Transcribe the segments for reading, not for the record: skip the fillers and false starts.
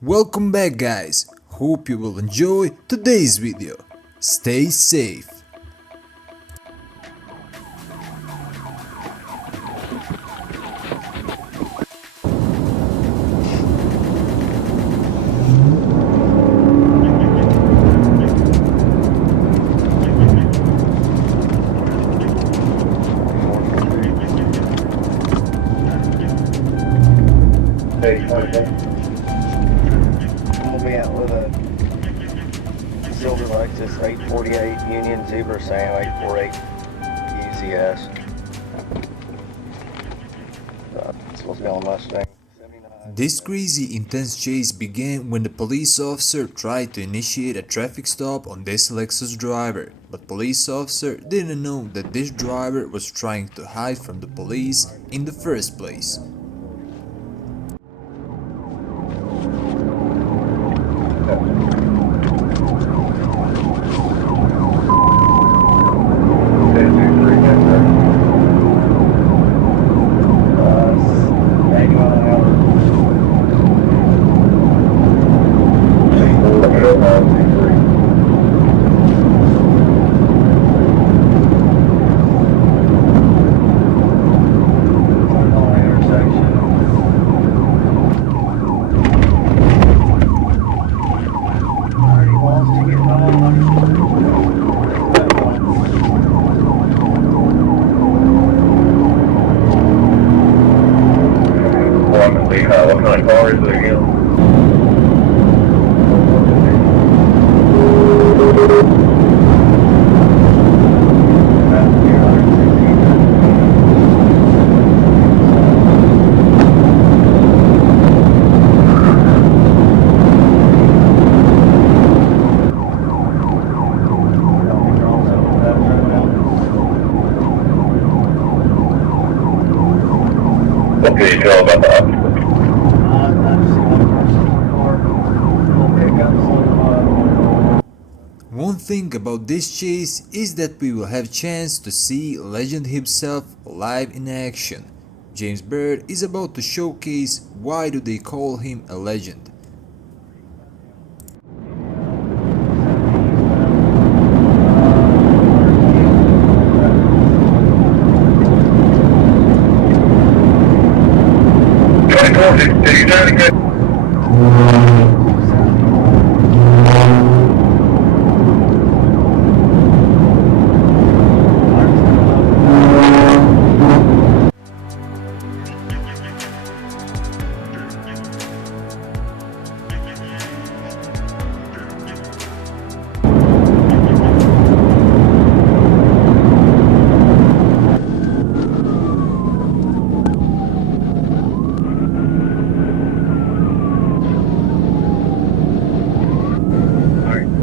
Welcome back guys, hope you will enjoy today's video. Stay safe. We'll be out with a silver Lexus 848 Union Zebra Sam 848 ECS. It's supposed to be on Mustang. 79. This crazy intense chase began when the police officer tried to initiate a traffic stop on this Lexus driver, but police officer didn't know that this driver was trying to hide from the police in the first place. What kind of car is it again? What can you tell about that? One thing about this chase is that we will have chance to see legend himself live in action. James Bird is about to showcase why do they call him a legend.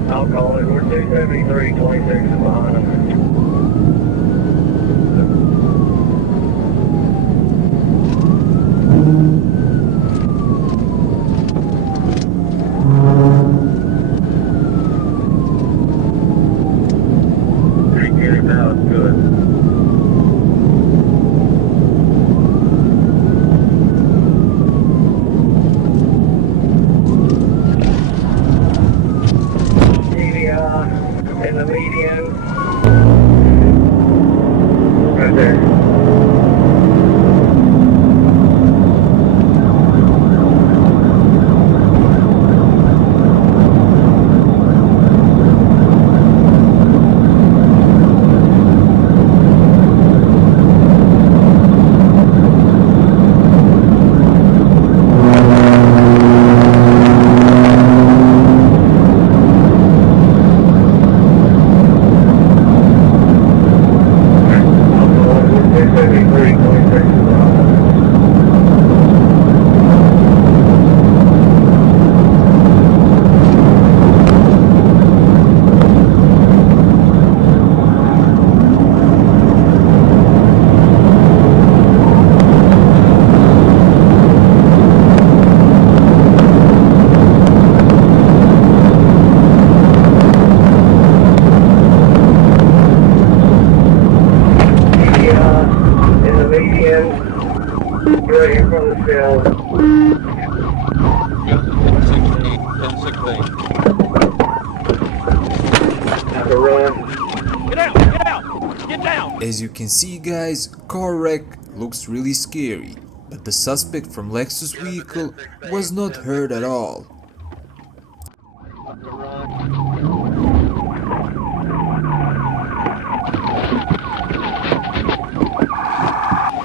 I'll call it. We're 273, 26 is behind them. Pretty good now, it's good. In the median. As you can see guys, car wreck looks really scary, but the suspect from Lexus vehicle was not hurt at all.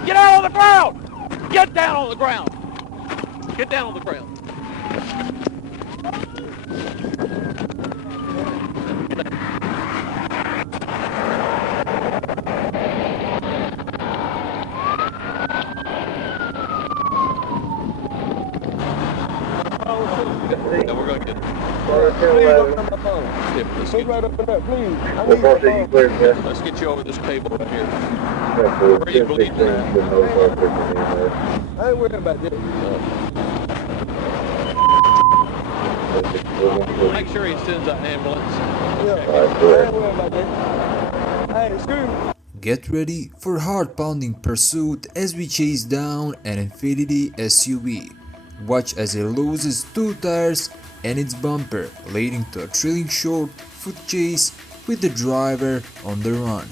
Get out on the ground! Get down on the ground! Get down on the ground. Yeah, we're gonna get it. Please, Let's right up in there, please. I get, need the phone. let's get you over this table right here. Where Where you bleeding at? I ain't worried about that. Make sure he sends an ambulance. Yeah, I ain't worried about that. Hey, screw. Get ready for heart-pounding pursuit as we chase down an Infiniti SUV. Watch as it loses 2 tires and its bumper, leading to a thrilling short foot chase with the driver on the run.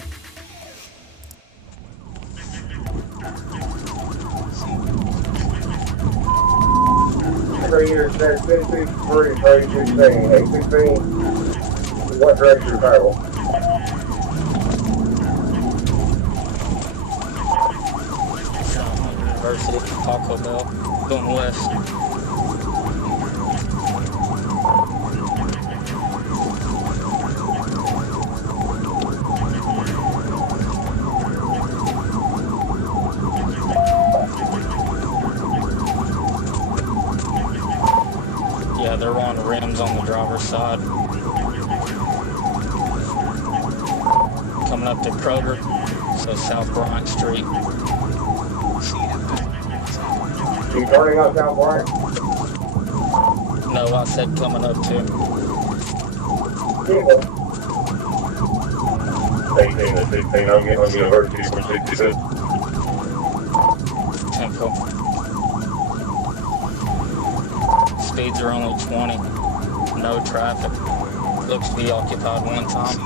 What direction travel? University, Taco Bell, going west. Yeah, they're on the rims on the driver's side. Coming up to Kroger, so South Bryant Street. You turning on South Bryant? No, I said coming up to. Yeah. 18 to 16, I'm getting on University from 66. Temple. Speeds are only 20. No traffic. Looks to be occupied one time.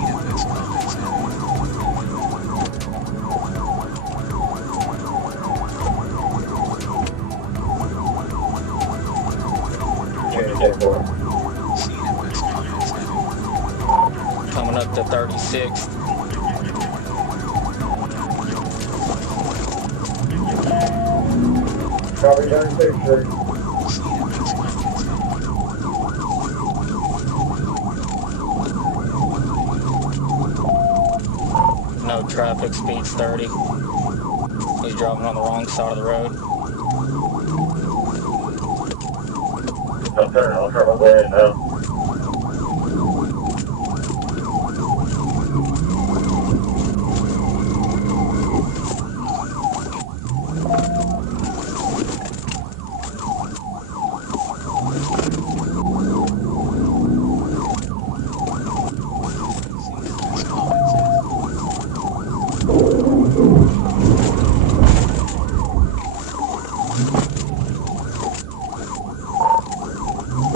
Coming up to 36. Probably 36, sir. No traffic, speeds 30. He's driving on the wrong side of the road. I'll turn my way in now.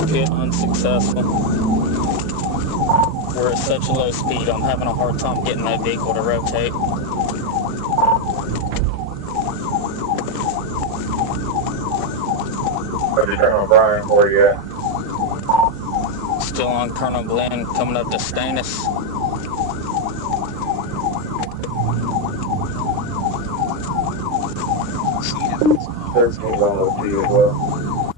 Pit unsuccessful. We're at such a low speed, I'm having a hard time getting that vehicle to rotate. I'll just turn on Brian for you. Still on Colonel Glenn, coming up to Stannis. $13 to you as well.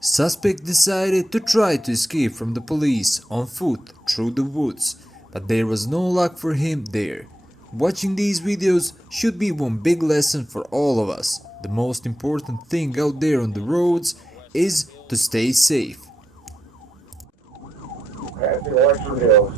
Suspect decided to try to escape from the police on foot through the woods, but there was no luck for him there. Watching these videos should be one big lesson for all of us. The most important thing out there on the roads is to stay safe. At the Electric Hills.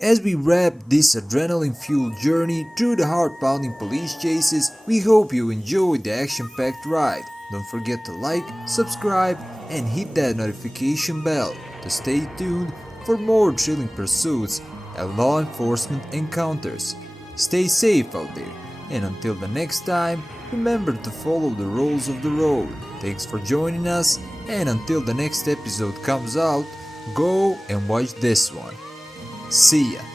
As we wrap this adrenaline-fueled journey through the heart-pounding police chases, we hope you enjoyed the action-packed ride. Don't forget to like, subscribe, and hit that notification bell to stay tuned for more thrilling pursuits and law enforcement encounters. Stay safe out there. And until the next time, remember to follow the rules of the road. Thanks for joining us, and until the next episode comes out, go and watch this one. See ya!